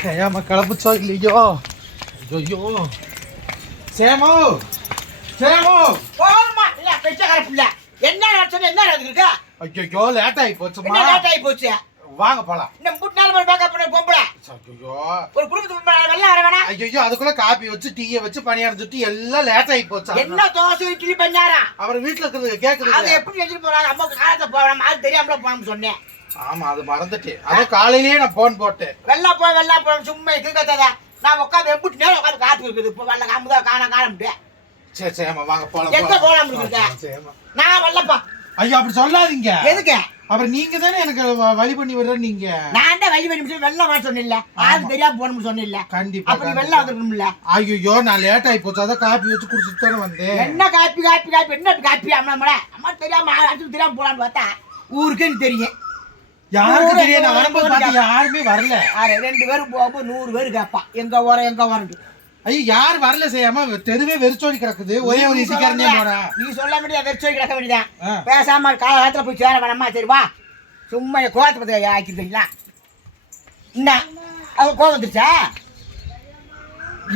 சேம கிளம்புச்சோ இல்லையோ? ஐயோ சேமு! சேமு! போமா இல்ல பிச்சைக்கார புள்ள. என்ன நடச்சது என்ன நடந்திருக்கா ஐயோ லேட் ஆகி போச்சுமா லேட் ஆகி போச்சு? வாங்க போலாம். இந்த மூணு நாள் மட்டும் பேக்கப் பண்ண பொம்பளை. ஐயோ. ஒரு குடும்பத்துக்கு வேணா. ஐயோ அதுக்குள்ள காப்பி வச்சு டீயை வச்சு பணியாரம் சுட்டி எல்லாம் லேட் ஆகி போச்சு. என்ன தோசை இட்லி பண்ணாரா? அவர் வீட்டுல இருக்கிறது அதை கேக்குது எப்படி எடுத்துட்டு போறாங்க அம்மாவுக்கு காலத்தை போறோம் அது தெரியாமல போகணும்னு சொன்னேன். ஆமா அது மறந்துட்டேன். அது காலையிலேயே நான் போன் போட்டேன். வெள்ளா போய் வெள்ளா போய் சும்மா கிழக்கத்தத நான் உட்காந்து நேரம் உட்காந்து காத்து இருக்குது இப்போ வெள்ள காமுதா காண காண சரி சரி ஆமா வாங்க போலாம் எங்க நான் வெள்ளப்பா ஐயோ அப்படி சொல்லாதீங்க. எதுக்கு? அப்புறம் நீங்க தானே எனக்கு வழி பண்ணி விடுற நீங்க நான் தான் வழி பண்ணி வெள்ளம் வர சொன்னில்ல யாருக்கு தெரியாம போகணும்னு சொன்னில்ல கண்டிப்பா அப்ப வெள்ளம் வந்துருக்கணும்ல ஐயோ நான் லேட் ஆகி போச்சு. அதான் காப்பி வச்சு குடிச்சிட்டு தானே வந்தேன். என்ன காப்பி காப்பி காப்பி? என்ன காப்பி? அம்மா அம்மா அம்மா தெரியாம அடுத்து தெரியாம போலான்னு பார்த்தா ஊருக்கே எனக்கு தெரியும். யாருக்கு தெரியும்? நான் வரும்போது யாருமே வரல. ஆறு ரெண்டு பேரும் போகும்போது நூறு பேர் கேட்பான் எங்க ஓரம் எங்க ஓரம் ஐயோ யார் வரல செய்யாம தெருவே வெறிச்சோடி கிடக்குது. ஒரே ஒரு இசிக்காரனே போறேன் நீ சொல்ல முடியாது வெறிச்சு கிடக்க வேண்டியதான். பேசாம காலகாலத்துல போய் சேர வேணாமா? சரி வா. சும்மா கோவத்தை பத்தி ஆக்கிருக்கீங்களா? என்ன? அவ கோவம் வந்துருச்சா?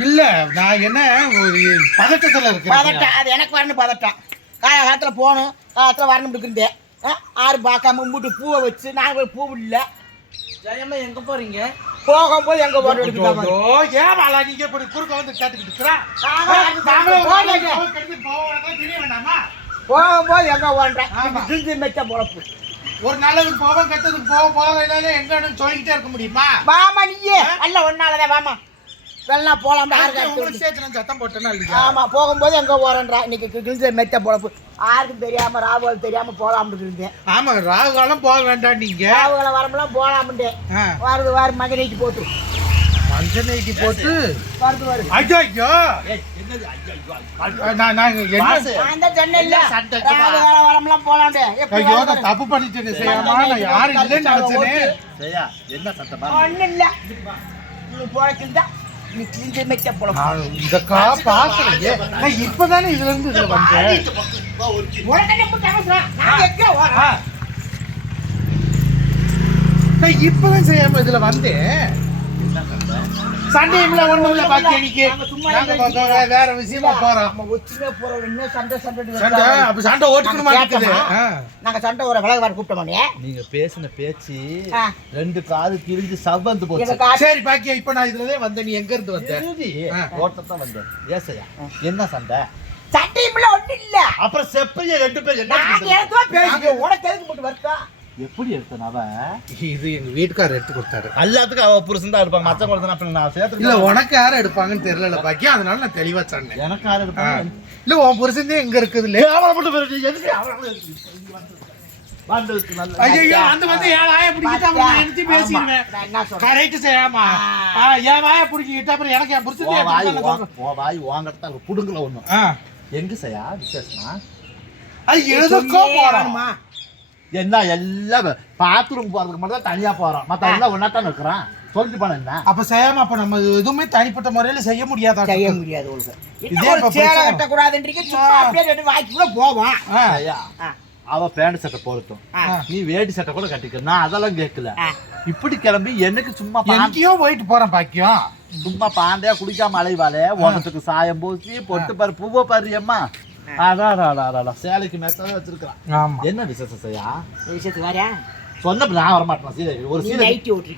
இல்ல நான் என்ன ஒரு பதட்டத்துல இருக்கேன் பதட்டம். அது எனக்கு வரணும் பதட்டம். காலகாலத்துல போகணும். காலத்துல வரணும் இருந்தேன் ஆறு பார்க்காம மூட்டு பூவை வச்சு நான் போய் பூ இல்லை ஜெயம்மா எங்க போறீங்க? போகும்போது எங்க போட்டு எடுத்துக்காம ஏன் வாழா நீங்க இப்படி குறுக்க வந்து கேட்டுக்கிட்டு இருக்கிறா? நாங்க நாங்களும் ஒரு போகலைங்க. நாளைக்கு போக கெடுத்து போக வேண்டாம், தெரிய வேண்டாமா? போகும்போது எங்க ஓடுறேன். கிழிஞ்சு மெச்ச பொழப்பு ஒரு நல்லதுக்கு போவோம் கெட்டதுக்கு போக போக எங்கன்னு சொல்லிக்கிட்டே இருக்க முடியுமா வாமா நீயே அல்ல ஒன்னாலதான் வாமா வெள்ளம் போலாம் உங்களுக்கு சேர்த்து சத்தம் போட்டேன்னா ஆமா போகும்போது எங்க போறேன்றா? இன்னைக்கு கிழிஞ்ச மெச்ச பொழப்பு. யாருக்கும் தெரியாம ராகுல் தெரியாம போலாம்னு இருந்தேன். ஆமா ராகு காலம் போக வேண்டாம் நீங்க. ராகுல வரமெல்லாம் போலாம்னு ஆ, வருது வாரு மகனைக்கு போட்டு. நைட்டி போட்டு? வருது வருது. ஐயோ ஐயோ. நான் நான் என்ன? இல்ல ஐயோ? நான் தப்பு பண்ணிட்டேன் செய்யாமா நான் யாரும் இல்லைன்னு நினைச்சேனே. ஜெயா என்ன சத்தமா? ஒண்ணும் இல்ல. நீ போறக்கில்தான் நீ கிழிஞ்ச மெச்ச பொழப்பு நான் இதக்கா பாக்குறேன் நான் இப்பதானே இதுல இருந்து இதுல வந்தேன். இப்பதான் செய்யாம இதுல வந்தேன். சண்டையும்ல ஒண்ணும் இல்ல பாக்கி அன்னைக்கு நாங்க வேற விஷயமா போறோம். நம்ம ஒத்துமையா போறோம் இன்னும் சண்டை சண்டை சண்டை அப்ப சண்டை ஓட்டுக்கணுமா நாங்க இருக்குது? நாங்க சண்டை ஒரு விலகு வர கூப்பிட்டோமே நீங்க பேசின பேச்சு. ரெண்டு காது கிழிஞ்சு சவ்வந்து போச்சு. சரி பாக்கியா இப்ப நான் இதுலதான் வந்தேன் நீ எங்க இருந்து வந்த. ஓட்டத்தான் வந்தேன். ஏசையா என்ன சண்டை? சண்டையும்ல ஒண்ணும் இல்ல. அப்புறம் செப்பைய ரெண்டு பேர் என்ன உனக்கு எதுக்கு மட்டும் வருத்தா எப்படி எடுத்தேன் அவன் இது எங்க வீட்டுக்காரர் எடுத்து கொடுத்தாரு எல்லாத்துக்கும் அவ புருஷன் தான் இருப்பாங்க மத்த குழந்தை அப்ப நான் சேர்த்து இல்ல உனக்கு யாரும் எடுப்பாங்கன்னு தெரியல பாக்கியா அதனால நான் தெளிவா சொன்னேன் எனக்கு யாரும் ஆ. இருப்பாங்க இல்ல உன் புருஷன் எங்க இருக்குது இல்ல அவளை மட்டும் விரட்டி, எதுக்கு அவளை ஐயோ அந்த வந்து என் வாயை பிடிக்கிட்டு அப்புறம் நான் எடுத்து பேசிடுவேன் நான் என்ன சொல்றேன் கரெக்ட் செய்யாமா என் வாயை பிடிக்கிட்டு அப்புறம் எனக்கு என் புருஷன் உன் வாய் வாங்கத்தான். புடுங்கல ஒண்ணும் ஆ எங்க செய்யா விசேஷமா அது போறோம் ஆமா. என்ன எல்லாம் பாத்ரூம் போறதுக்கு மட்டும் தான் தனியா போறோம். மத்த எல்லாம் தான் இருக்கிறான் சொல்லிட்டு போன என்ன? அப்ப செய்யாம அப்ப நம்ம எதுவுமே தனிப்பட்ட முறையில செய்ய முடியாதா? செய்ய முடியாது உங்களுக்கு இதே சேலை. கட்டக்கூடாதுன்றீங்க சும்மா அப்படியே ரெண்டு வாய்க்குள்ள போவோம் ஆ. ஐயா ஆ. அவ பேண்ட் சட்டை ஆ. நீ வேட்டி சட்டை கூட கட்டிக்க. நான் அதெல்லாம் கேட்கல. இப்படி கிளம்பி எனக்கு சும்மா பா- எங்கேயோ போயிட்டு போறேன் பாக்கியம் சும்மா பாண்டையா குடிக்காம அலைவாளே உனத்துக்கு சாயம் பூசி பொட்டு பாரு பூவை பாரு அம்மா. அதான் அதான், அதான், சேலைக்கு மேட்சாக வச்சிருக்கான் என்ன விசேஷம் செய்யா சொன்ன நான் வரமாட்டேன் சீதை ஒரு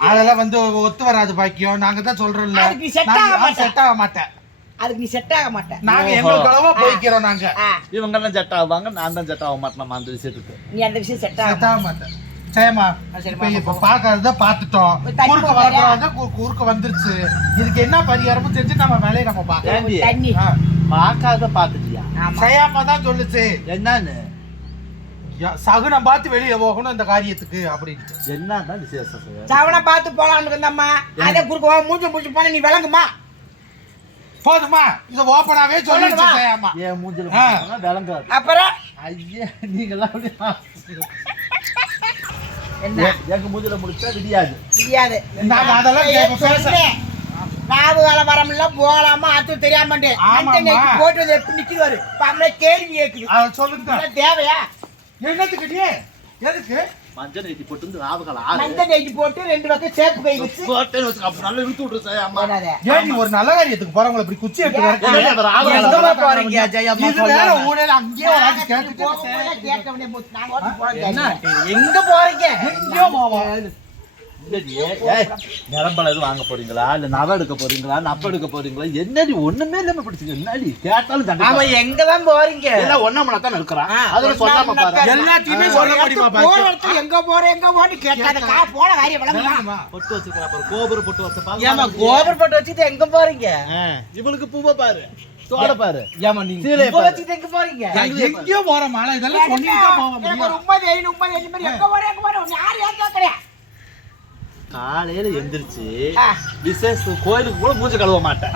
அதெல்லாம் வந்து ஒத்து வராது பாக்கியம் நாங்க தான் சொல்றோம்ல செட் ஆக மாட்டேன் அதுக்கு நீ செட் ஆக மாட்டேன் நாங்க ஓஹோ. போய்க்கிறோம் நாங்க இவங்க எல்லாம் செட் ஆவாங்க நான் தான் ஆக மாட்டேன் அந்த விஷயத்துக்கு நீ அந்த விஷயம் செட் ஆக செட் ஆக மாட்டேன் சரிம்மா இப்ப பாக்குறத பாத்துட்டோம் குறுக்க வரக்கூடாது குறுக்க வந்துருச்சு இதுக்கு என்ன பரிகாரமும் செஞ்சு நம்ம வேலையை நம்ம பார்க்கலாம் பார்க்காத பார்த்துட்டியா? செய்யாம தான் சொல்லுச்சு. என்னன்னு? சகுனம் பார்த்து வெளியில போகணும் இந்த காரியத்துக்கு அப்படின்ட்டு. என்னதான் விசேஷம் சவனை பார்த்து போலான்னு இருந்தம்மா. அதே குறுக்க வா, மூஞ்சி மூஞ்சி போன நீ விளங்குமா? போதுமா? இத ஓப்பனாவே சொல்லிடுச்சு சொல்லணுமா? செய்யாமா. ஏன் மூஞ்சில விளங்காது? அப்புறம்? ஐயா நீங்களாம் என்ன? எங்க மூஞ்சில முடிச்சா விடியாது? தெரியாது நாங்க அதெல்லாம் பேச- காலம் வரமில்ல போலாமா அது தெரியாமட்டு ஆமாம்மா. போட்டு வந்து எப்படி இப்ப அவங்களே கேள்வி கேக்குது சொல்லுங்க. தேவையா? என்னத்துக்கு நீ? எதுக்கு? மஞ்சள் போட்டு ஆறு. மஞ்சள் நெய்க்கு போட்டு ரெண்டு பக்கம் சேப்பு கை வச்சு. போட்டேன்னு வச்சுக்கோ, அப்ப நல்லா இழுத்து விட்டுரு சார் அம்மா. என்னது? ஏன் நீ ஒரு நல்ல காரியத்துக்கு போறவங்கள இப்படி குச்சி எடுத்து போறீங்க, ஜெயம்மா இது வேற. ஊழல். அங்கேயே ஒரு. எங்க போறீங்க? எங்கேயோ நிரம்பல எதுவும் வாங்க போறீங்களா இல்ல நவ எடுக்க போறீங்களா நப்ப எடுக்க போறீங்களா என்னடி ஒண்ணுமே இல்லாம பிடிச்சிங்க என்னடி கேட்டாலும் தண்டை ஆமா எங்கதான் போறீங்க எல்லாம் ஒண்ணா மணி தான் இருக்கிறான் அதோட சொல்லாம பாரு எல்லாத்தையுமே சொல்ல முடியுமா போற பாக்கி? இடத்துக்கு எங்க போற எங்க போன்னு கேட்காத கா போன காரியம் விளங்குமா? பொட்டு வச்சிருக்கா பாரு கோபுர பொட்டு வச்ச பாரு ஏமா கோபுரம் போட்டு வச்சுட்டு எங்க போறீங்க இவளுக்கு பூவை பாரு தோட பாரு ஏம்மா நீங்க பாரு வச்சுட்டு எங்க போறீங்க எங்கேயோ இதெல்லாம் சொல்லிட்டு தான் உண்மை தெரியும் மாதிரி எங்க போற எங்க போற யார் யார் கேட்கறியா காலையில எந்திரிச்சு ஆ. விசேஷ கோயிலுக்கு கூட மூஞ்சி கழுவ மாட்டேன்?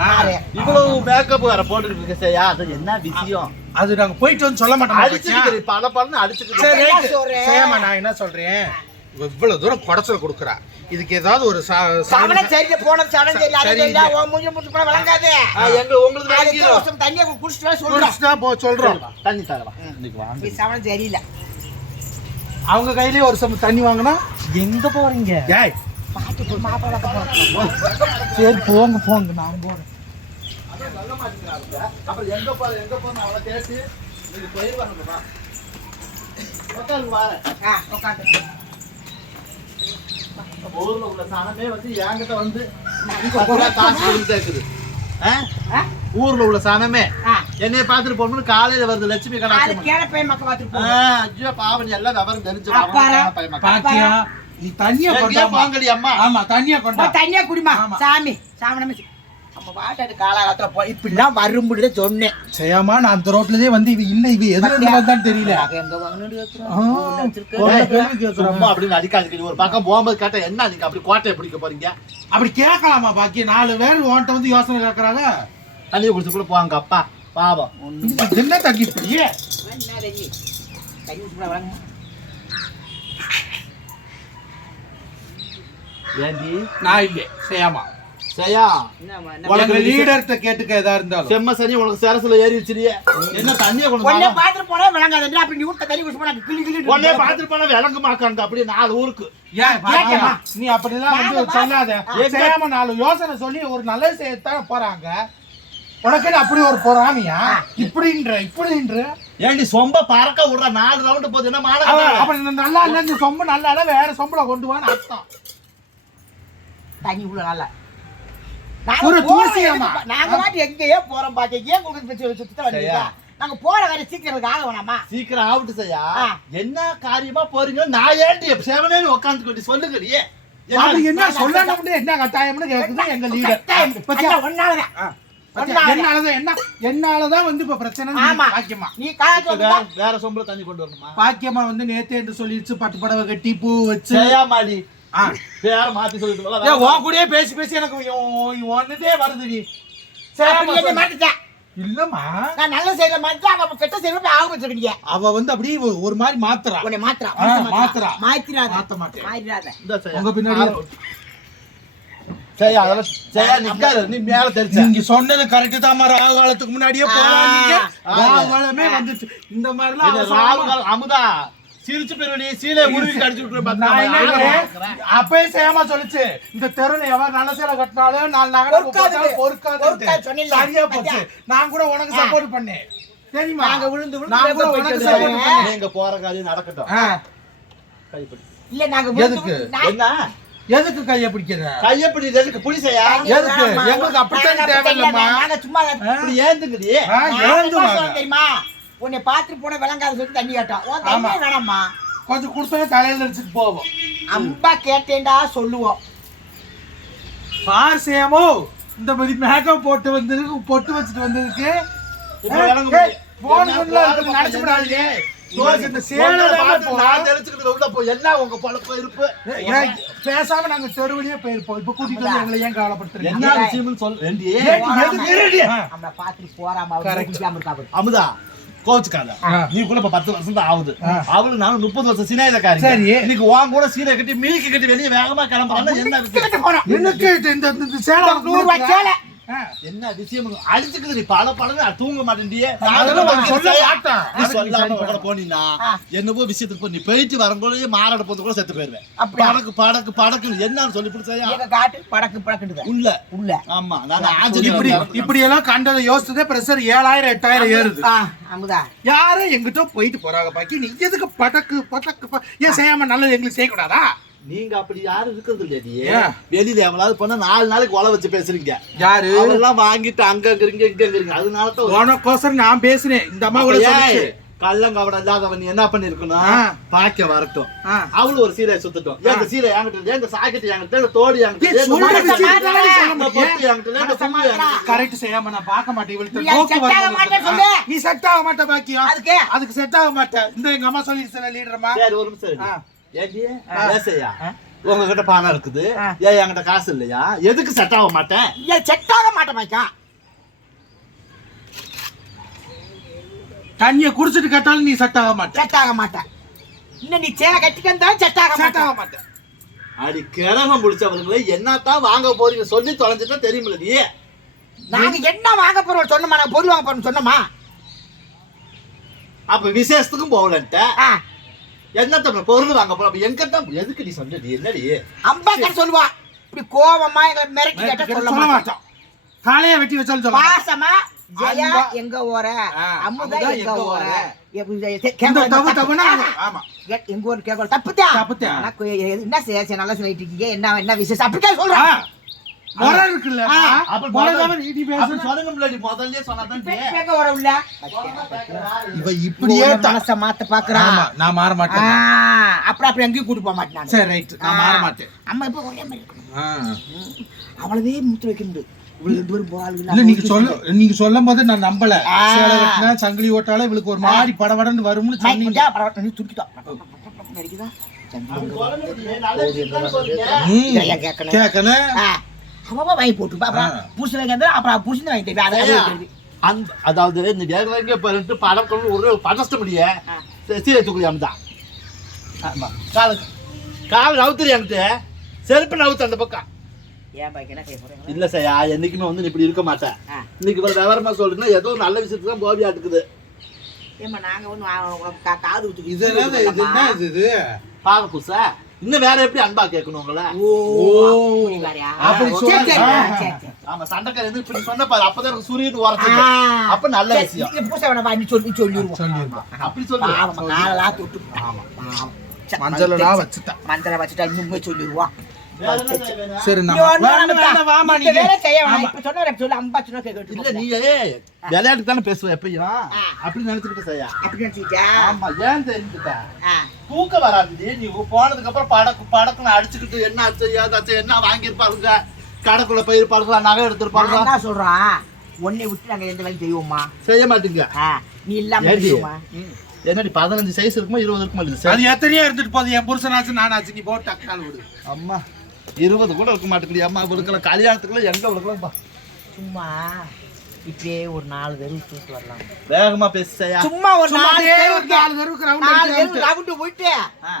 இவ்வளவு மேக்கப் வேற போட்டுருக்கு செய்யா அது என்ன விஷயம்? அது நாங்க போயிட்டு வந்து சொல்ல மாட்டோம் அடிச்சுக்கிட்டு பல பலன்னு அடிச்சுக்கிட்டு? சேமா நான் என்ன சொல்றேன்? இவ இவ்வளவு தூரம் குடைச்சல் கொடுக்குறா. இதுக்கு ஏதாவது ஒரு சா- சவன சாதனை- சரியில்லை போன சவன சரி அது சரியில்லை இல்லை. உன் மூஞ்சி மூஞ்சி கூட எங்க உங்களுக்கு. ஒரு நிமிஷம் தண்ணியை குடிச்சிட்டு வா சொல்றேன் குடிச்சிட்டா போ சொல்றோம். தண்ணி தரவா இன்னைக்கு சரியில்லை அவங்க கையிலேயே ஒரு சம தண்ணி வாங்கினா? எங்க போறீங்க? ஏய் பாட்டு போய் போறோம் சரி போங்க போங்க. நான் போறேன். அப்புறம் எங்க போற எங்க போற அவளை கேட்டு நீங்க ஆ உட்காந்து ஊர்ல உள்ள சாணமே. வந்து என்கிட்ட வந்து காசு? ஆ? ஊர்ல உள்ள சாணமே ஆ என்னைய பாத்துட்டு போகணும்னு காலையில வருது லட்சுமி போய் ஆ, போகும் ஐயோ பாவம் எல்லாம் விவரம் தெரிஞ்சு நீ தண்ணிய கொண்டா வாங்கடி அம்மா. ஆமா தண்ணிய கொண்டா. தண்ணியா குடிமா. சாமி சாமி நம்ம பாட்டு காலகாலத்துல போய் இப்படிலாம் வரும்புடி சொன்னேன். செய்யாமா நான் அந்த ரோட்லயே வந்து இவ இல்ல இவ எதுல தெரியல. சும்மா அப்படின்னு அடிக்காதீங்க. ஒரு பக்கம் போகும்போது கேட்டா என்ன நீங்க அப்படி கோட்டையை பிடிக்க போறீங்க? அப்படி கேட்கலாமா பாக்கி? நாலு பேர் உன்கிட்ட வந்து யோசனை கேக்குறாங்க தண்ணியை குடிச்சு கூட போவாங்க அப்பா. பாவம். என்ன தண்ணி இப்படியே தண்ணி? வழங்க. ஏண்டி? நான் இல்ல என்னம்மா, என்ன உனக்கு லீடர்கிட்ட கேட்டுக்க எதா இருந்தாலும். செம்ம சனி உனக்கு சரசுல ஏறிடுச்சிரியே என்ன தண்ணியை கொண்டு உன்னை வா. பார்த்துட்டு போனா விளங்காதுன்றா, அப்படி நீ வீட்டுல தண்ணி குடிச்சு போனா கிளி கிளி உன்னைய பார்த்துட்டு போனா விளங்க மாக்காங்க அப்படியே நாலு ஊருக்கு. நீ அப்படிலாம் வந்து சொல்லாத. செய்யாம நாலு யோசனை சொல்லி ஒரு நல்லது செய்யத்தான் போறாங்க. உனக்கு அப்படி ஒரு பொறாமையா? இப்படின்ற இப்படின்ற. ஏண்டி சொம்ப பறக்க விடுற நாலு ரவுண்டு போகுது என்ன மாலை அப்படி இந்த நல்லா இல்ல இந்த சொம்பு நல்லா இல்ல வேற சொம்புல கொண்டு வான்னு அர்த்தம். தண்ணி உள்ள நல்லா. ஒரு நாங்க தூசியாம்மா. பாட்டு எங்கேயோ போறோம் பாக்க. ஏன் உங்களுக்கு வச்சு வச்சு சுத்த வந்தீங்க. நாங்க போற வேற சீக்கிரம் ஆக வேணாமா? சீக்கிரம் ஆகட்டு செய்யா. என்ன காரியமா போறீங்க நான் ஏண்டி செவனேன்னு உட்காந்துக்கிட்டு சொல்லுங்கடியே அது என்ன? சொல்லணும்னு என்ன கட்டாயம்னு கேக்குது எங்க லீடர் ஒன்னாலதான். என்னாலதான் என்ன? என்னாலதான் வந்து இப்ப பிரச்சனை. பாக்கியமா. நீ வேற சொம்புல தண்ணி கொண்டு வரணுமா? பாக்கியமா வந்து நேத்தே என்று சொல்லிடுச்சு பட்டு புடவை கட்டி பூ வச்சு. வேற மாத்தி சொல்லிட்டு உன் கூடயே பேசி பேசி எனக்கு ஒன்னுதே வருது நீ. என்ன மாட்டுச்சா? இல்லம்மா. நான் நல்ல செய்யற மாதிரி அவ கெட்ட செய்யற ஆக வச்சிருக்கீங்க அவ வந்து அப்படியே ஒரு- ஒரு மாதிரி மாத்துறா. உன்னை மாத்திரா ஆ, மாத்துறா. மாத்திராத. மாத்த மாட்டேன். மாத்திராத. இந்தா செய்யா. உங்க பின்னாடி செய்யா அதெல்லாம் நிக்காத. நீ மேல தெரிச்ச. நீங்க சொன்னது கரெக்ட் தான் ராகு காலத்துக்கு முன்னாடியே ஆ. ராகு காலமே வந்துச்சு. இந்த மாதிரிலாம் ராவுகால் அமுதா. சிரிச்சு பெருவடி சீலை உருவி கடிச்சு விட்டுரு நான் என்ன பாத்துக்கலாம். அப்பயே செய்யாம சொல்லுச்சு. இந்த தெருல எவன் நல்ல சேலை கட்டினாலும் நாலு நகரம் பொறுக்காது. சரியா போச்சு. நான் கூட உனக்கு சப்போர்ட் பண்ணேன். தெரியுமா? நாங்க விழுந்து விழுந்து நான் கூட போயிட்டு உனக்கு வந்தோம். சப்போர்ட் பண்ணேன். நீங்க போற காரியம் நடக்கட்டும். இல்ல நாங்க எதுக்கு? நான் என்ன? எதுக்கு கைய பிடிக்கிற? கையப்பிடி எதுக்கு? புளிசையா எதுக்கு? எங்களுக்கு அப்படித்தான் தேவையில்லம்மா. நாங்க சும்மா ஏந்துங்கடி. நான் தெரியுமா? உன்னை பார்த்துட்டு போன விளங்காத சொல்லி தண்ணி கேட்டோம் உன் தண்ணி. வேணாம்மா கொஞ்சம் கொடுத்தா தலையில அடிச்சுட்டு போவோம் அம்பா கேட்டேன்டா சொல்லுவோம் பார் சேமோ இந்த மாதிரி மேக்கப் போட்டு வந்ததுக்கு பொட்டு வச்சுட்டு வந்ததுக்கு. போன் என்ன பண்ணல போற இருக்குது, பக்கம் நினைச்சு விடாதீங்க. தோசை இந்த சேலை உங்களை தான் பார்த்து போறோம். நான் தெரிஞ்சுக்கிட்டு உள்ள போ எல்லாம் உங்க பொழப்பு இருப்பு ஏய், பேசாம நாங்க தெருவழியே போயிருப்போம் இப்ப கூட்டிட்டு வந்து எங்களை ஏன் கவலைப்படுத்துறீங்க என்ன விஷயம்னு சொல் ரெண்டி ஏய், எதுக்கு இருடி? ஆ. நம்மளை பார்த்துட்டு போறாம அவரு Correct. குடிக்காம இருக்கா பாரு. அமுதா கோச்சுக்காத. நீ கூட இப்ப பத்து வருஷம் தான் ஆகுது. அவளு நானும் முப்பது வருஷம் சினையக்காரி சரி. இன்னைக்கு உன் கூட சீனை கட்டி மீக்கி கட்டி வெளியே வேகமா கிளம்புறாங்க என்ன இந்த சேலை நூறு ரூபாய் சேலை. என்ன விஷயம்? அடிச்சுக்குது நீ. பல படம் தூங்க மாட்டேன்டியே. சொல்லாம கூட போனீன்னா ஆ. என்னவோ விஷயத்துக்கு நீ போயிட்டு வரும்போது மாறாட போது கூட செத்து போயிருவேன்? படக்கு படக்கு படக்கு என்னன்னு சொல்லி பிடிச்சா காட்டு படக்கு படக்குது உள்ள. உள்ள. ஆமா நான் இப்படி ஆஞ்சநேயர் இப்படி எல்லாம் கண்டதை யோசிச்சதே பிரஷர் ஏழாயிரம் எட்டாயிரம் ஏறுது. அமுதா. யாரும் எங்கிட்ட போயிட்டு போறாங்க பாக்கி. நீ எதுக்கு படக்கு படக்கு ஏன் செய்யாம நல்லது எங்களுக்கு செய்யக்கூடாதா? நீங்க அப்படி யாரும் இருக்கிறது இல்லையே? வெளியில எவ்வளவு பண்ண நாலு நாளைக்கு ஒலை வச்சு பேசுறீங்க. யாரு? அவெல்லாம் வாங்கிட்டு அங்க இருக்கிறீங்க இங்க இருக்கிறீங்க அதனால தான் உனக்கோசரம் நான் பேசுனேன். இந்த அம்மா கூட கள்ளங்கவடம் இல்லாதவன் நீ என்ன பண்ணிருக்கணும். பாக்க வரட்டும். அவளும் ஒரு சீலை சுத்தட்டும். இந்த சீலை என்கிட்ட இந்த சாக்கெட் என்கிட்ட இந்த தோடு என்கிட்ட. கரெக்ட் செய்யாம நான் பார்க்க மாட்டேன். இவளுக்கு நீ செட் ஆக மாட்ட பாக்கியம். அதுக்கு? அதுக்கு செட் ஆக மாட்டேன் இந்த எங்க அம்மா சொல்லி சில லீடர்மா சரி, ஒரு நிமிஷம் உங்ககிட்ட பணம் இருக்குது. ஏன் என்கிட்ட காசு இல்லையா? எதுக்கு செட் ஆக மாட்டேன்? ஏன் செட் ஆக மாட்டேன் மச்சான் தண்ணிய குடிச்சிட்டு கேட்டாலும் நீ செட் ஆக மாட்டேன். செட் ஆக மாட்டேன். இன்னும் நீ சேலை கட்டிக்க இருந்தாலும் செட் ஆக செட் ஆக மாட்டேன். அடி கிரகம் பிடிச்சவங்களே என்னத்தான் வாங்க போறீங்க? சொல்லி தொலைஞ்சிட்டா தெரியுமில்ல நீ. நாங்க என்ன வாங்க போறோம் சொன்னோமா? நாங்க பொருள் வாங்க போறோம் சொன்னோமா? அப்ப விசேஷத்துக்கும் போகலன்ட்ட. என்னத்த பொருள் வாங்க போறோம் அப்ப எங்க தான் எதுக்கு நீ சொன்னடி என்னடி? அம்பாக்கர் சொல்லுவா. இப்படி கோவமா எங்களை மிரட்டி கேட்ட சொல்ல மாட்டோம் காலையே வெட்டி வச்சாலும் சொல்ல மாட்டோம். பாசமா ஜெயா. எங்க ஓர? அமுதா எங்க ஓர? என்ன செய்ய செய்ய நல்லா சொல்லிட்டு இருக்கீங்க. என்ன என்ன விசேஷம்? அப்படிதான் சொல்றேன். முறை இருக்குல்ல? அப்ப முறை. சொல்லுங்க முன்னாடி முதல்லயே சொன்னாதான் இவ இப்படியே. மனசை மாத்த பாக்குறா. ஆமா நான் மாற மாட்டேன். அப்படி அப்படி எங்கேயும் கூட்டு போக மாட்டேன். சரி ரைட் நான் மாற மாட்டேன். அம்மா இப்ப ஒரே மாதிரி இருக்கணும். ஆ. அவ்வளவே முத்து வைக்கிறது இவ்வளவு ரெண்டு பேரும் போகாது இல்ல நீங்க சொல்ல நீங்க சொல்லும் போது நான் நம்பல. சேலை சங்கிலி ஓட்டால இவளுக்கு ஒரு மாதிரி படபடன்னு வரும்னு சொன்னீங்க. இதெல்லாம் கேட்கணும். கேட்கணும் வாங்கி போட்டு அப்புறம் புருஷன் வைக்கிறது அப்புறம் புருஷன் வாங்கி தருவேன் அதை. அந்த அதாவது நீ வேக வேக பண்ணிட்டு படம் கொண்டு ஒரு ஆ. சீரை தூக்குறி அம்தான் ஆமா கால கால் நவுத்துறி அங்கிட்டு செருப்பு நவுத்து அந்த பக்கம்? இல்ல சையா என்னைக்குமே வந்து இப்படி இருக்க மாட்டேன். இன்னைக்கு இவ்வளவு விவரமா சொல்லுன்னா ஏதோ நல்ல விஷயத்துக்கு தான் போவியா இருக்குது ஏம்மா, நாங்க கா- காது இது என்ன இது? இது? பாக புதுசா? இன்னும் வேற எப்படி அன்பா கேட்கணும் உங்களை. ஆமா சண்டைக்கார இப்படி சொன்ன பாரு அப்பதான் எனக்கு சூரியன் ஆ. உரத்துக்கு அப்ப நல்ல விஷயம். பூசை நீ சொல்லி சொல்லிடுவோம். அப்படி சொல்லு. பாவம், காலெல்லாம் தொட்டு. பாவம். சரி, மஞ்சளெல்லாம் வச்சுட்டேன் மஞ்சளை வச்சுட்டா இன்னுமே சொல்லிடுவோம் வேற என்ன செய்ய வேணும்? சரி விளையாட்டுக்கு தானே பேசுவ எப்பயும். அப்படி நினைச்சுக்கிட்டு செய்யா அப்படி? ஆமா ஏன் தெரிஞ்சுக்கிட்ட? வராது. நீ போனதுக்கு அப்புறம் படக்கு படக்குன்னு அடிச்சுக்கிட்டு என்ன ஆச்சு ஏதாச்சும் என்ன வாங்கியிருப்பாருங்க கடைக்குள்ள போயிருப்பாருங்களா நகை எடுத்திருப்பாங்க நான் தான் சொல்றேன். உன்னை விட்டு நாங்க எந்த வேலையும் செய்வோமா செய்ய மாட்டீங்க. நீ இல்லாம என்னடி பதினஞ்சு சைஸ் இருக்குமா இருபது இருக்குமா? இது அது எத்தனையோ இருந்துட்டு போகுது. என் புருஷனாச்சு நானாச்சு நீ போட்டு அக்கால் விடு. அம்மா. இருபது கூட இருக்க மாட்டேங்குது. அம்மா இவளுக்கெல்லாம் கல்யாணத்துக்குள்ள எங்க இவளுக்கெல்லாம் பா- சும்மா இப்படியே ஒரு நாலு தெருவு தூக்கிட்டு வரலாம். வேகமா பேசு செய்யா சும்மா ஒரு நாலு நாலு round நாலு தெருவு ரவுண்டு போயிட்டு.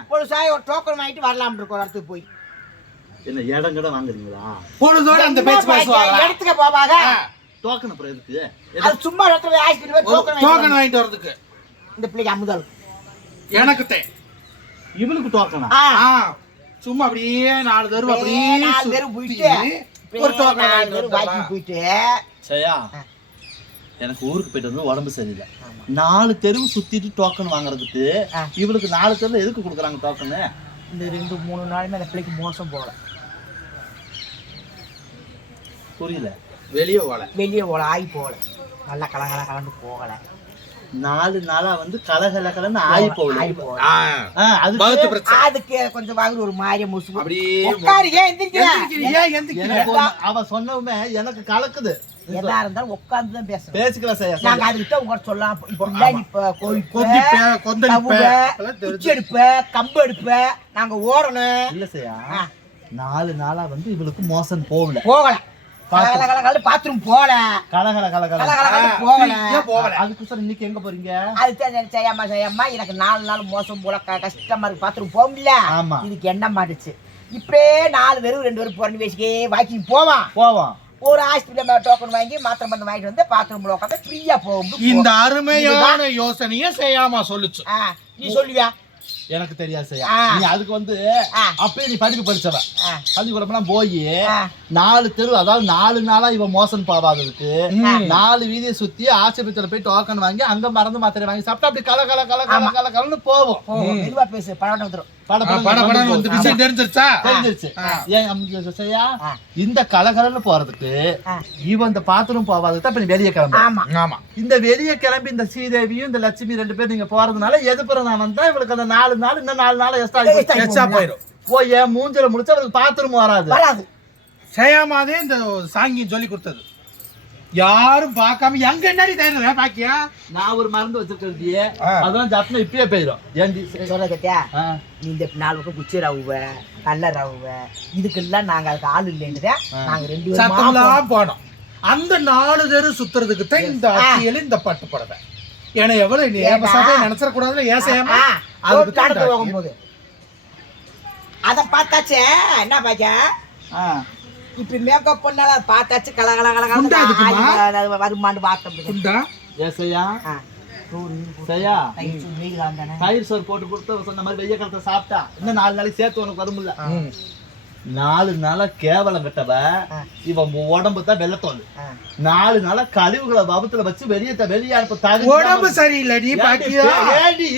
ஒரு சாய் ஒரு டோக்கன் வாங்கிட்டு வரலாம் இருக்கோம் இடத்துக்கு போய். என்ன இடம் கூட வாங்குறீங்களா? பொழுதோட அந்த பேச்சு பேசுவாங்க எடுத்துக்க போவாங்க டோக்கன் அப்புறம் எதுக்கு? அது சும்மா இடத்துல ரூபாய் டோக்கன் டோக்கன் வாங்கிட்டு வர்றதுக்கு. இந்த பிள்ளைக்கு அமுதல். எனக்கு தே. இவளுக்கு டோக்கனா சும்மா அப்படியே நாலு தெருவு அப்படியே நாலு தெரு போயிட்டு ஒரு டோக்கன் நாலு வாங்கிட்டு தெரு வந்துடலாம். வாக்கிங் போயிட்டு சரியா. எனக்கு ஊருக்கு போயிட்டு வந்து உடம்பு சரியில்லை. நாலு தெருவு சுத்திட்டு டோக்கன் வாங்குறதுக்கு. இவளுக்கு நாலு தெருல எதுக்கு கொடுக்குறாங்க டோக்கனு இந்த ரெண்டு மூணு நாளுமே அந்த பிள்ளைக்கு மோசம் போகல புரியல. வெளியே போல வெளியே போகல ஆகி போகல. நல்லா கலகல கலந்து போகல. நாலு நாளா வந்து கலகல கலன்னு ஆகி போகல அதுக்கு அதுக்கு கொஞ்சம் வாங்குற ஒரு மாதிரி முசு அவ சொன்னவுமே எனக்கு கலக்குது. எதா இருந்தாலும் உட்கார்ந்து தான் பேசணும். பேசிக்கலாம் செய்யா நாங்க அதுக்கிட்ட உங்க சொல்லலாம். இப்போ. குச்சி எடுப்ப கம்பு எடுப்ப நாங்க ஓடணும். இல்ல ஆ. நாலு நாளா வந்து இவளுக்கு மோசம் போகல. போகல. கல கல கல பாத்ரூம் போல கலகல கல கலகல கல ஆ, கல போகல? அதுக்கு சார் இன்னைக்கு எங்க போறீங்க? அது செய்யாம செய்யாம எனக்கு நாலு நாள் மோசம் போல க- கஷ்டமா இருக்கு. பாத்ரூம் போக முடியல. ஆமா. இதுக்கு என்ன மாட்டுச்சு? இப்படியே நாலு பேரும் ரெண்டு பேரும் பிறந்து பேசிக்கே வாக்கிங் போவான் போவோம். ஒரு ஹாஸ்பிட்டல் டோக்கன் வாங்கி மாத்திரை மருந்து வாங்கிட்டு வந்து பாத்ரூம்ல உட்காந்து ஃப்ரீயா போகும் இந்த அருமையான யோசனையை செய்யாம சொல்லுச்சு. நீ சொல்லுவியா? எனக்கு தெரியாது செய்யா. நீ அதுக்கு வந்து. அப்பயே நீ படிப்பு படிச்சவ பள்ளிக்கூடம்லாம் போய். நாலு தெரு அதாவது நாலு நாளா இவன் மோசம் பாவாததுக்கு. நாலு வீதியை சுத்தி ஆஸ்பத்திரியில போய் டோக்கன் வாங்கி அங்க மருந்து மாத்திரை வாங்கி சாப்பிட்டா அப்படி கல கல கல கல கல கலன்னு போவோம். மெதுவா பேசு பழம் வந்துடும். இந்த கலகலன்னு போறதுக்கு. இவன் இந்த பாத்ரூம் போவாதுக்கு தான் வெளியே கிளம்பு. ஆமா. இந்த வெளியே கிளம்பி இந்த ஸ்ரீதேவியும் இந்த லட்சுமி ரெண்டு பேரும் நீங்க போறதுனால எதுப்புற நான் வந்தா இவளுக்கு அந்த நாலு நாள் இன்னும் நாலு நாள் எக்ஸ்ட்ரா எச்சா போயிடும் போய் என் மூஞ்சில முடிச்சு அவளுக்கு பாத்ரூம் வராது. வராது. செய்யாமதே இந்த சாங்கி சொல்லி கொடுத்தது. யாரும் பார்க்காம எங்க என்னடி தைரியம் பாக்கியா? நான் ஒரு மருந்து வச்சிருக்கிறதியே ஆ. அதான் ஜப்னா இப்பயே போயிடும் ஏண்டி சொல்ற கேட்டியா? ஆ. நீ இந்த நாலு பக்கம் குச்சி ரவுவ கல்ல ரவுவ இதுக்கெல்லாம் நாங்க அதுக்கு ஆள் இல்லைன்றத நாங்க ரெண்டு பேரும் சத்தம்லாம் போனோம். அந்த நாலு தெரு சுத்துறதுக்கு தான் இந்த. அத்தியல் இந்த பட்டு புடவை ஏன்னா எவ்வளவு நீ ஏமா சாப்பிட நினைச்சிட கூடாதுல ஏசையாம அதுக்கு தான் கடத்து போகும்போது. அத பார்த்தாச்சே என்ன பாச்சா ஆ. இப்ப மேக்கப் பண்ணால பார்த்தாச்சு கல கல கல? கல வருமானு பார்த்தோம் குண்டா? ஏசையா தயிர் சோறு, போட்டு கொடுத்து சொன்ன மாதிரி வெய்ய காலத்தை சாப்பிட்டா இன்னும் நாலு நாளைக்கு சேர்த்து உனக்கு வரும்ல. நாலு நாளா கேவலம் கட்டவ ஆ. இவன் உடம்பு தான் வெள்ளத்தோல். நாலு நாளா கழிவுகளை வபத்துல வச்சு வெளியே வெளியே அனுப்ப தகுதி உடம்பு சரியில்லை நீ பாக்கியா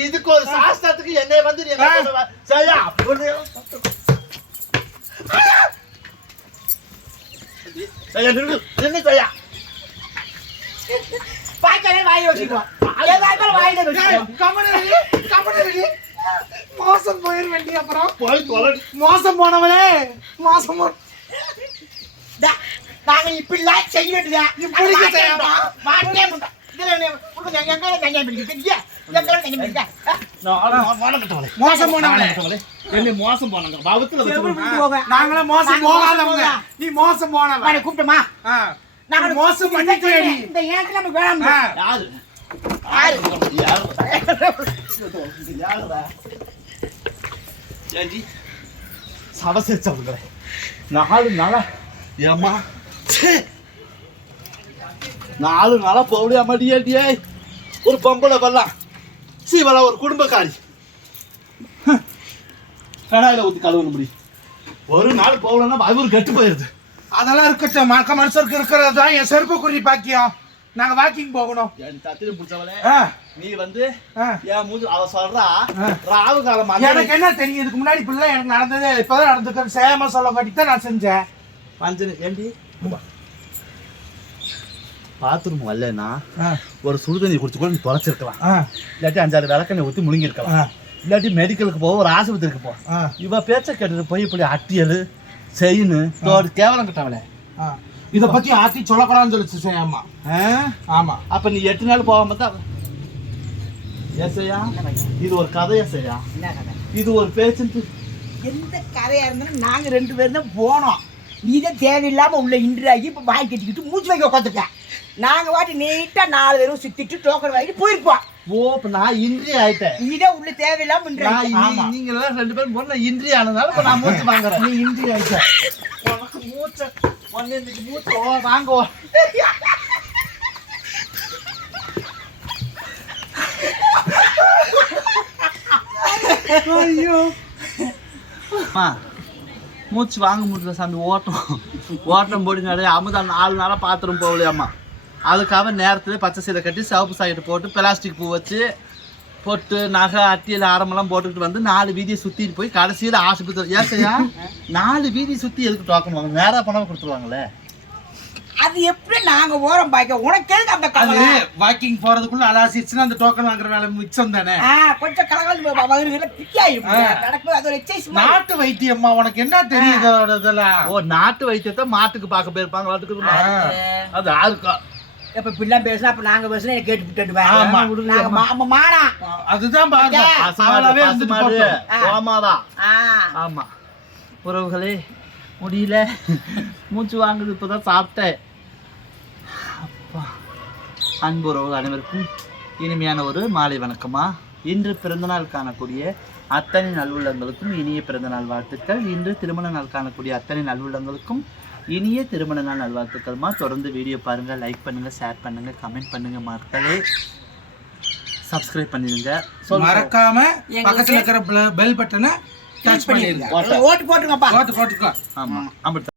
இதுக்கு ஒரு சாஸ்திரத்துக்கு என்னை வந்து நீ ஒரு- செய்யா, நில்லு, நில்லு செய்யா. பாய்க்காலே வாய் இருந்தாலும் வாயில கம்முனு இரு. மோசம் போயிரு வேண்டி அப்புறம் போய் தொலை. மோசம் போனவளே மோசம் போ நாங்க இப்படிலாம் செய்ய வேண்டியதா? இப்படிக்கு செய்யாமா? மாட்டே மாட்டோம். மோசம் போனவளே. என்னை மோசம் போனாங்க போக நாங்களாம் மோசம் போகாதவங்க. நீ மோசம் போனவன் கூப்பிட்டுமா. நாங்க மோசம் பண்ணிக்கடி இந்த நமக்கு வேணாம். ஏண்டி? சவசிச்சவங்களே நாலு நாளா. ஏம்மா? ச்சே. நாலு நாளா போகலையா மாட்டியே ஒரு பொம்பளை வரலாம் சீவலா ஒரு குடும்பக்காரி. கடாயில ஊத்தி கழுவணும் முடி. ஒரு நாள் போகலன்னா அவர் கெட்டு போயிருது. அதெல்லாம் இருக்கட்டும். மக்க மனுஷருக்கு இருக்கிறது தான் என் செருப்பு குறி பாக்கியம். நாங்க வாக்கிங் போகணும். தத்திரி பிடிச்சவளே. நீ வந்து. என் மூஞ்சி அவ சொல்றா. ராவு காலம் எனக்கு என்ன தெரியும்? இதுக்கு முன்னாடி இப்படிலாம் எனக்கு நடந்தது இப்பதான் நடந்துக்கிறது சேம சொல்ல காட்டி தான் நான் செஞ்சேன். மஞ்சள் ஏண்டி? பாத்ரூம் வரலன்னா ஒரு சுடுதண்ணி குடிச்சு கூட நீ தொலைச்சிருக்கலாம். இல்லாட்டி அஞ்சாறு விளக்கண்ணை ஊற்றி முழுங்கிருக்கலாம். இல்லாட்டி மெடிக்கலுக்கு போக ஒரு ஆஸ்பத்திரிக்கு போ. இவ பேச்ச கேட்டுட்டு போய் இப்படி அட்டியல் செயின்னு தோடு கேவலம் கிட்டவளே. ஆ. இத பத்தி ஆத்தி சொல்லக்கூடாதுன்னு சொல்லிச்சு சேமா ஆமா. அப்ப நீ எட்டு நாள் போகாம தான் ஏசையா? இது ஒரு கதை ஏசையா? என்ன கதை? இது ஒரு பேச்சுன்ட்டு எந்த கரையா இருந்தாலும் நாங்க ரெண்டு பேரும் தான் போனோம். நீ தான் தேவையில்லாம உள்ள இன்று ஆகி இப்ப வாங்கி கட்டிக்கிட்டு மூச்சு வைக்க உட்காந்துக்க நாங்க வாட்டி நீட்டா நாலு பேரும் சுத்திட்டு டோக்கன் வாங்கிட்டு போயிருப்போம். ஓ இப்ப நான் இன்றி ஆயிட்டேன். நீ தான் உள்ள தேவையில்லாம இன்று. இ- நீங்க எல்லாம் ரெண்டு பேரும் போன இன்றி ஆனதால இப்ப நான் மூச்சு வாங்குறேன். நீ இன்றி ஆயிட்ட. உனக்கு மூச்ச ஒன்னு இன்னைக்கு மூச்சு வாங்க. ஐயோ. மூச்சு வாங்க முடியல சாமி ஓட்டம். ஓட்டம் போடி அமுதா நாலு நாளாக பாத்திரம் போகலையாம்மா. அதுக்காக நேரத்தில் பச்சை சீலை கட்டி சிவப்பு சாக்கெட்டு போட்டு பிளாஸ்டிக் பூ வச்சு பொட்டு நகை அட்டியில் ஆரம்பெல்லாம் போட்டுக்கிட்டு வந்து நாலு வீதியை சுற்றிட்டு போய் கடைசியில் ஆஸ்பத்திரி ஏன் செய்யா நாலு வீதி சுற்றி எதுக்கு டோக்கன் வாங்க நேராக பணம் கொடுத்துருவாங்களே. அது எப்படி நாங்க ஓரம் பாய்க்க? உனக்கு எதுக்கு அந்த அது கவலை வாக்கிங் போறதுக்குள்ள அலாசிச்சுன்னா அந்த டோக்கன் வாங்குற வேலை மிச்சம் தானே? கொஞ்சம் கலகால் வகுறுகளை பிக்காயும் ஆ. நடக்கும் அது ஒரு எக்ஸசைஸ் நாட்டு வைத்தியம்மா உனக்கு என்ன தெரியும் இதோட இதெல்லாம்? ஓ நாட்டு வைத்தியத்தை மாட்டுக்கு பார்க்க போயிருப்பாங்க வாட்டுக்கு அது யாருக்கா இப்ப இப்படிலாம் பேசினா அப்ப நாங்க பேசினா கேட்டு விட்டுட்டு ஆமா. நாங்க மா- மானா அதுதான் பாருங்க அக்கா, அவளாவே இருந்துட்டு போட்டோம். ஆ. ஓமாதான் ஆ. ஆமா. உறவுகளே முடியல. மூச்சு வாங்குது இப்பதான் சாப்பிட்டேன். அப்பா. அன்பு உறவுகள் அனைவருக்கும் இனிமையான ஒரு மாலை வணக்கமா? இன்று பிறந்தநாள் காணக்கூடிய அத்தனை நல்வுள்ளங்களுக்கும் இனிய பிறந்தநாள் வாழ்த்துக்கள். இன்று திருமண நாள் காணக்கூடிய அத்தனை நல்வுள்ளங்களுக்கும் இனிய திருமண நாள் நல்வாழ்த்துக்கள்மா. தொடர்ந்து வீடியோ பாருங்க லைக் பண்ணுங்க ஷேர் பண்ணுங்க கமெண்ட் பண்ணுங்க மக்களே. சப்ஸ்கிரைப் பண்ணிடுங்க. மறக்காம பக்கத்துல இருக்கிற பெல் பட்டனை டச் பண்ணிருங்க ஓட்டு போட்டுங்கப்பா போட்டு போட்டுக்கோ. ஆமா. அமிர்தா